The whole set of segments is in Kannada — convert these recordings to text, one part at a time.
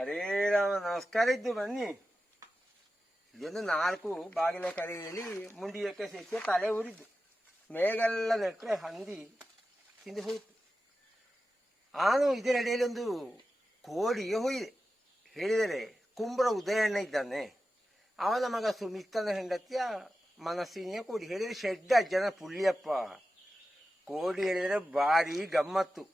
ಹರೇ ರಾಮ ನಮಸ್ಕಾರ ಇದ್ದು ಬನ್ನಿ. ಇದೊಂದು 4 ಬಾಗಿಲ ಕರೆಯಲ್ಲಿ ಮುಂಡಿಯಕ್ಕೆ ಸಿಕ್ಕಿ ತಲೆ ಉರಿದ್ದು ಮೇಗೆಲ್ಲ ನೆಟ್ಟರೆ ಹಂದಿ ತಿಂದು ಹೋಯಿತು. ನಾನು ಇದರಡಿಯಲ್ಲಿ ಒಂದು ಕೋಡಿಗೆ ಹೋಯಿದೆ. ಹೇಳಿದರೆ ಕುಂಬ್ರ ಉದಯಣ್ಣ ಇದ್ದಾನೆ, ಅವನ ಮಗ ಸುಮಿತ್ತನ ಹೆಂಡತಿಯ ಮನಸ್ಸಿನ ಕೋಡಿ. ಹೇಳಿದರೆ ಶೆಡ್ಡ ಅಜ್ಜನ ಪುಳ್ಳಿಯಪ್ಪ ಕೋಡಿ ಹೇಳಿದರೆ ಭಾರಿ ಗಮ್ಮತ್ತು.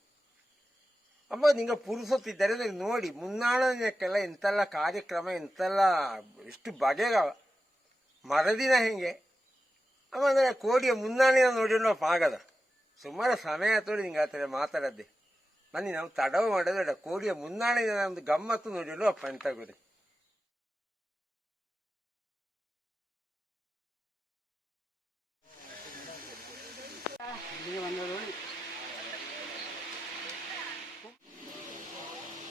ಅಮ್ಮ ನಿಂಗೆ ಪುರುಸೊತ್ತಿದ್ದರೆ ನೋಡಿ, ಮುನ್ನಾಳಕ್ಕೆಲ್ಲ ಎಂತೆಲ್ಲ ಕಾರ್ಯಕ್ರಮ, ಎಂತೆಲ್ಲ ಎಷ್ಟು ಬಗೆಗ ಮರದಿನ ಹೆಂಗೆ ಅಮ್ಮ. ಅಂದರೆ ಕೋಡಿಯ ಮುನ್ನಾಣಿನ ನೋಡಿರೋ ಪಾಗದ ಸುಮಾರು ಸಮಯ ತೋಡಿ ನಿಂಗೆ ಆ ಥರ ಮಾತಾಡದ್ದೆ. ಬನ್ನಿ ನಾವು ತಡವು ಮಾಡೋದು ಕೋಡಿಯ ಮುನ್ನಾಣಿನ ಒಂದು ಗಮ್ಮತ್ತು ನೋಡಿರೋ ಅಪ್ಪ ಎಂತ ಗೊತ್ತೆ.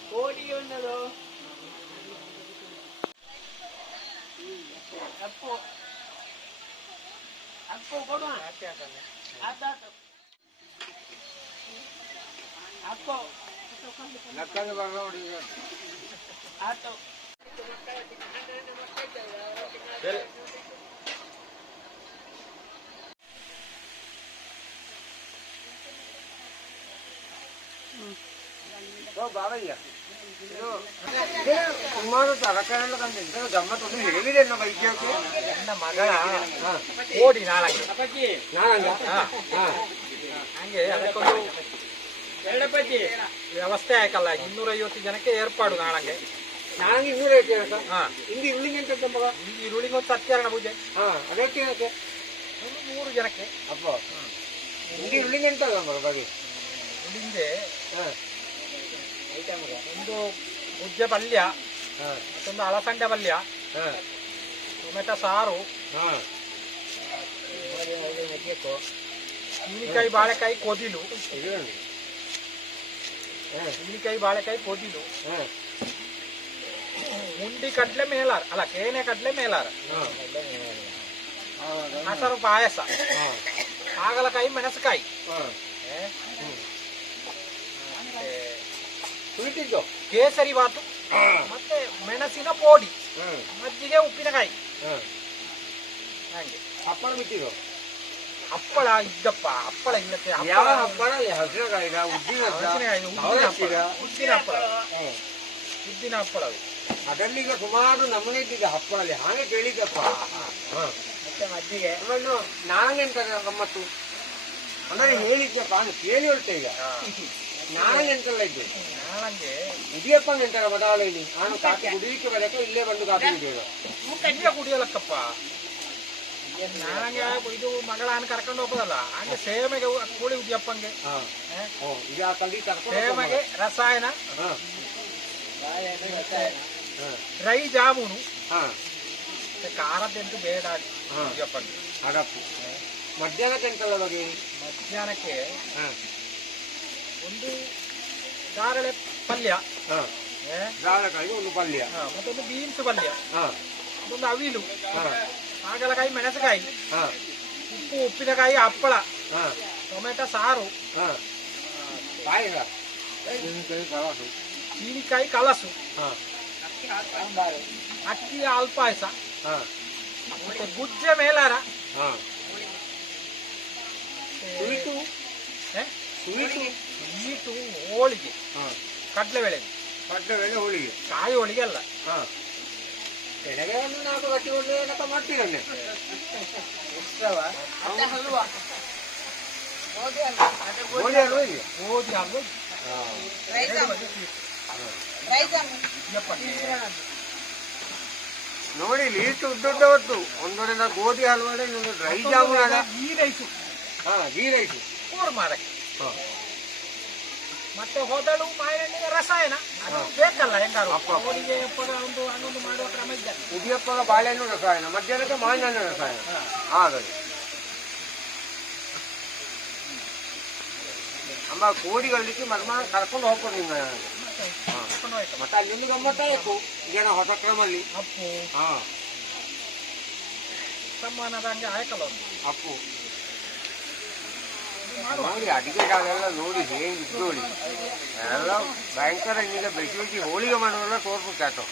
ಕೋಡಿ ಉಣ್ಣದು ಅಪ್ಪು ಅಪ್ಪು ಕೊಡುವ ಅಪ್ಪು ನಕ್ಕಂದು ಬರ ನೋಡಿ ಆಟೋ ಬಾಬಯ್ಯ ಸುಮಾರು ತರಕಾರಿ ಕಂಡು ಗಮ್ಮತ್ತೊಂದು ಹೇಳಿದೆ ನಮ್ಮ ವೈದ್ಯಕ್ಕೆ. ನನ್ನ ಮಗಳ ಕೋಡಿ ನಾಳಂಗ ಹಂಗೆ ಅದಕ್ಕೊಂದು ವ್ಯವಸ್ಥೆ ಆಯ್ಕಲ್ಲ. 250 ಜನಕ್ಕೆ ಏರ್ಪಾಡು ನಾಳಂಗೆ. ನಾಳಂಗೆ 250 ಜನ. ಹಿಂದಿ ಇರುಳಿಂಗ್ ಅಂತ ಮಗ, ಹಿಂದಿ ಇರುಳಿಂಗ್ ಒಂದು ಸತ್ಯಾರಣ ಪೂಜೆ. ಅದಕ್ಕೆ ಒಂದು 100 ಜನಕ್ಕೆ ಅಪ್ಪ. ಹಿಂದಿ ಇರುಳಿಂಗ್ ಅಂತ ಮಗ ಬಗೆ ಉಳಿಂದೆ ಒಂದು ಮುದ್ದೆ ಪಲ್ಯ, ಮತ್ತೊಂದು ಅಲಸಂಡೆ ಪಲ್ಯ, ಟೊಮೆಟೊ ಸಾರು, ಹೀನಿಕಾಯಿ ಬಾಳೆಕಾಯಿ ಕೊದಿಲು, ಹೀನಿಕಾಯಿ ಬಾಳೆಕಾಯಿ ಕೊದಿಲು, ಮುಂಡಿ ಕಡ್ಲೆ ಮೇಲಾರ ಅಲ್ಲ ಕೇನೆ ಕಡ್ಲೆ ಮೇಲಾರ, ಹಸರು ಪಾಯಸ, ಹಾಗಲಕಾಯಿ ಮೆಣಸಕಾಯಿ, ಕೇಸರಿ ಬಾತು, ಮತ್ತೆ ಮೆಣಸಿನ ಪೋಡಿ, ಮಜ್ಜಿಗೆ, ಉಪ್ಪಿನಕಾಯಿ. ಹಾಗೆ ಹಪ್ಪಳ ಬಿಟ್ಟಿದ್ದು. ಹಪ್ಪಳ ಇದ್ದಪ್ಪ, ಹಪ್ಪಳ ಇಲ್ಲತ್ತೆ. ಹಪ್ಪಳ ಉದ್ದಿನ ಹಪ್ಪಳ ಅದರಲ್ಲಿ ಈಗ ಸುಮಾರು ನಮೂನೆ ಇದ್ದಿದ್ದ ಹಪ್ಪಳಲ್ಲಿ. ಹಾಗೆ ಕೇಳಿದ್ದಪ್ಪ. ಮತ್ತೆ ಮಜ್ಜಿಗೆ ನಾಳೆ ಗಮ್ಮತ್ತು ಅಂದ್ರೆ ಹೇಳಿದ್ದಪ್ಪ, ಕೇಳಿ ಹೊರಟೆ. ಈಗ ನಾಳೆ ಎಂಟಲ್ಲ ಇದ್ದೆ. ನಾಳಂಗೆ ಉದಿಯಪ್ಪ ಎಂಟಾರ ಬದಾವಳಿ. ನಾನು ಕಾಫಿ ಕುಡಿಯಕ್ಕೆ ಬರಕ್ಕೆ ಇಲ್ಲೇ ಬಂದು ಕಾಫಿ ಕುಡಿಯೋದು. ಕುಡಿಯಲಕ್ಕಪ್ಪ ನಾಳಂಗೆ ಇದು ಮಗಳನ್ನ ಕರ್ಕೊಂಡು ಹೋಗೋದಲ್ಲ. ಹಂಗೆ ಸೇಮೆಗೆ ಕೂಳಿ ಉದಿಯಪ್ಪಂಗೆ, ಸೇಮೆಗೆ ರಸಾಯನ, ಡ್ರೈ ಜಾಮೂನು, ಖಾರದ್ದೆಂಟು ಬೇಡ ಉದಿಯಪ್ಪಂಗೆ. ಅದಪ್ಪು ಮಧ್ಯಾಹ್ನಕ್ಕೆ ಎಂಟಲ್ಲ ಬಗೆ. ಮಧ್ಯಾಹ್ನಕ್ಕೆ ಒಂದು ಗಾರಳೆ ಪಲ್ಯ, ಗಾರಳೆಕಾಯಿ ಒಂದು ಪಲ್ಯ, ಮತ್ತೊಂದು ಬೀನ್ಸ್ ಪಲ್ಯ, ಒಂದು ಅವಿಲು, ಹಾಗಲಕಾಯಿ ಮೆಣಸಕಾಯಿ, ಉಪ್ಪು ಉಪ್ಪಿನಕಾಯಿ, ಹಪ್ಪಳ, ಟೊಮೆಟೊ ಸಾರು, ಹೀನಿಕಾಯಿ ಕಲಸು, ಅಕ್ಕಿ ಹಾಲು ಪಾಯಸ, ಮತ್ತೆ ಗುಜ್ಜೆ ಮೇಲಾರ, ಸ್ವೀಟು, ಹೋಳಿಗೆ, ಕಡ್ಲೆಬೇಳೆ ಹೋಳಿಗೆ, ಕಾಯಿ ಹೋಳಿಗೆ ಅಲ್ಲ. ಎಡಗೆ ಒಂದು 4 ಗಟ್ಟಿ ಹೋಳಿಗೆ ಮಾಡ್ತೀರನ್ನೇ. ನೋಡಿ ಲೀಸ್ಟ್ ಉದ್ದುದ್ದ ಹೊತ್ತು ಒಂದೊಂದ ಗೋಧಿ ಹಲ್ವಾ, ಇನ್ನೊಂದು dry jamun, ghee rice, ghee rice ಮಾರಕ್ಕೆ. ಮತ್ತೆ ಹೋದಳು ಮಾಯಣ್ಣಿಗೆ ರಸಾಯನ ಅದು ಬೇಕಲ್ಲ. ಹೆಂಗಾರು ಅವರಿಗೆ ಒಂದು ಹನ್ನೊಂದು ಮಾಡುವ ಕ್ರಮ ಇದೆ. ಉದಿಯಪ್ಪಗ ಬಾಳೆಹಣ್ಣು ರಸಾಯನ, ಮಧ್ಯಾಹ್ನಕ್ಕೆ ಮಾವಿನಹಣ್ಣು ರಸಾಯನ. ಹಾಗಾಗಿ ಅಮ್ಮ ಕೋಡಿಗಳಿಗೆ ಮರ್ಮ ಕರ್ಕೊಂಡು ಹೋಗ್ಬೋದು ನಿಂಗೆ. ಮತ್ತೆ ಅಲ್ಲೊಂದು ಗಮ್ಮತ್ತಾಯ್ತು ಜನ ಹೊಸ ಕ್ರಮಲ್ಲಿ ಅಪ್ಪು. ಸಮ್ಮಾನದ ಹಂಗೆ ಆಯ್ತಲ್ಲ ಅಪ್ಪು. ನೋಡಿ ಅಡಿಗೆ ಕಾಲೆಲ್ಲ ನೋಡಿ ಹೇಗಿದ್ದು ನೋಡಿ ಎಲ್ಲ ಭಯಂಕರ ಈಗ ಬೆಸಿ ಬೆಸಿ ಹೋಳಿಗೆ ಮಾಡೋದೆಲ್ಲ ತೋರ್ಬೇಕಾಯ್ತು.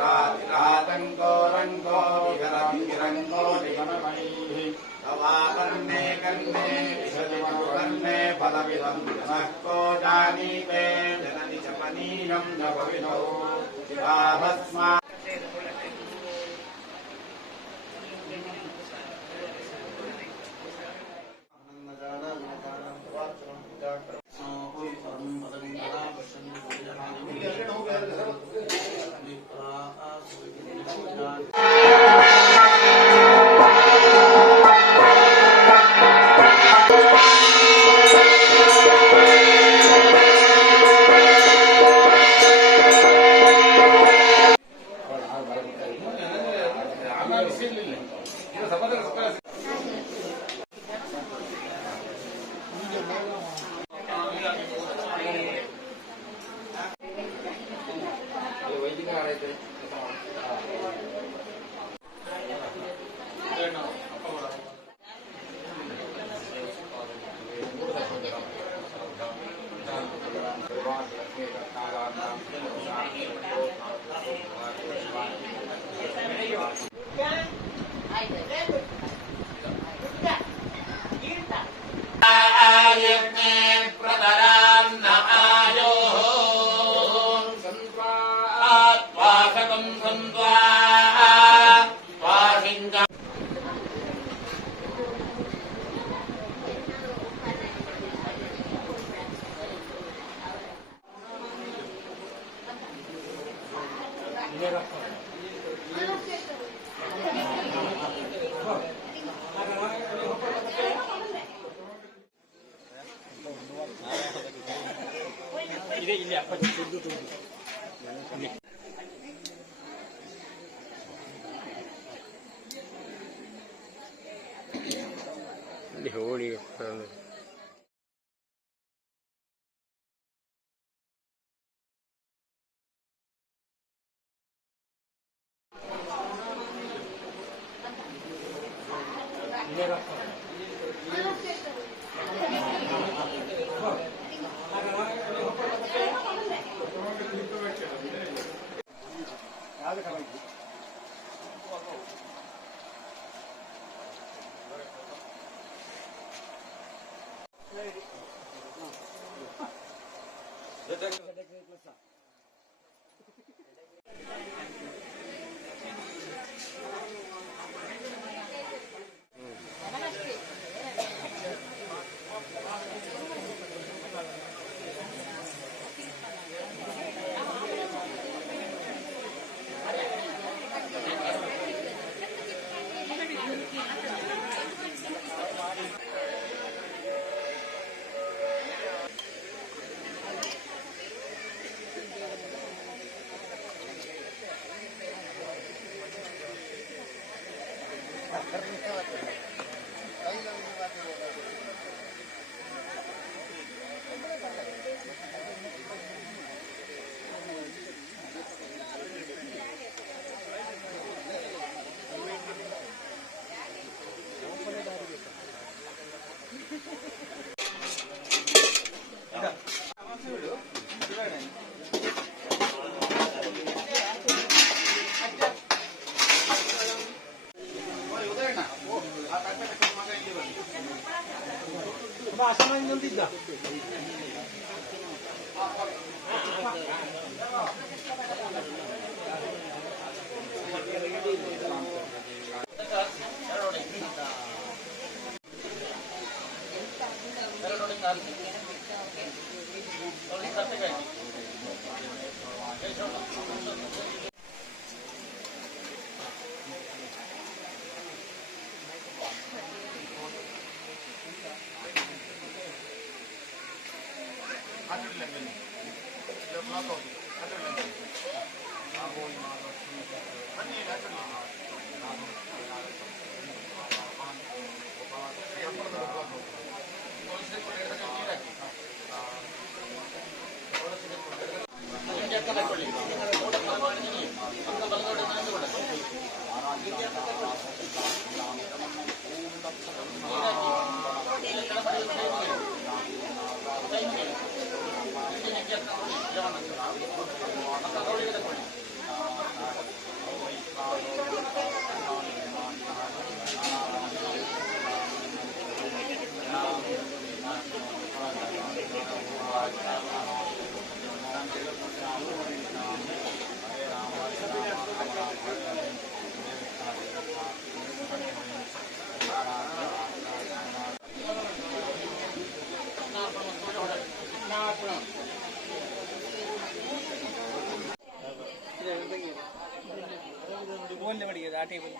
आतंको रंगो विरंगो निगममणिः तवाकर्णे कर्णे विशदिमनुकर्णे फलविदं जनः को जानीते जननि च पनीयं न भविनो भस्मा ಹೋಳಿ ಭಾಷಣ ಇನ್ನೊಂದಿದ್ದ ಆ ಟೇಬಲ್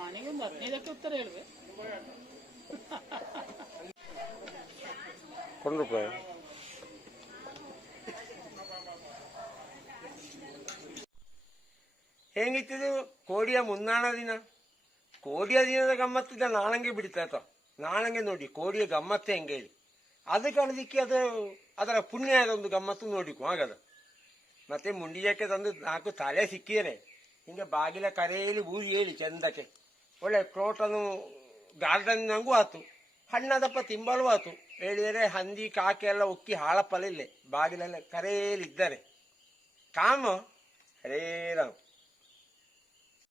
ನನಗೊಂದು 15ಕ್ಕೆ ಉತ್ತರ ಹೇಳುವೆ. ₹1 ಹೆಂಗಿತ್ತಿದು ಕೋಡಿಯ ಮುನ್ನಾಣ ದಿನ. ಕೋಡಿಯ ದಿನದ ಗಮ್ಮತ್ತಿದ್ದ ನಾಳಂಗೆ ಬಿಡ್ತಾಯ್ತ. ನಾಳಂಗೆ ನೋಡಿ ಕೋಡಿಯ ಗಮ್ಮತ್ತೆ ಹೆಂಗೆ ಹೇಳಿ ಅದು ಕಾಣದಿಕ್ಕೆ ಅದರ ಪುಣ್ಯದ ಒಂದು ಗಮ್ಮತ್ತು ನೋಡಿಕು ಆಗದ. ಮತ್ತೆ ಮುಂಡಿಯಕ್ಕೆ ತಂದು 4 ತಲೆ ಸಿಕ್ಕಿದರೆ ಹಿಂಗೆ ಬಾಗಿಲ ಕರೆಯಲ್ಲಿ ಊರಿ ಹೇಳಿ ಚಂದಕ್ಕೆ ಒಳ್ಳೆ ಕ್ರೋಟನು ಗಾರ್ಡನ್ನಂಗೂ ಆತು, ಹಣ್ಣದಪ್ಪ ತಿಂಬಲು ಆತು. ಹೇಳಿದರೆ ಹಂದಿ ಕಾಕೆ ಎಲ್ಲ ಉಕ್ಕಿ ಹಾಳಪ್ಪಲಿಲ್ಲೇ ಬಾಗಿಲೆಲ್ಲ ಕರೆಯಲ್ಲಿದ್ದಾರೆ. ಕಾಮ ಹರೇ ರಾಮ್.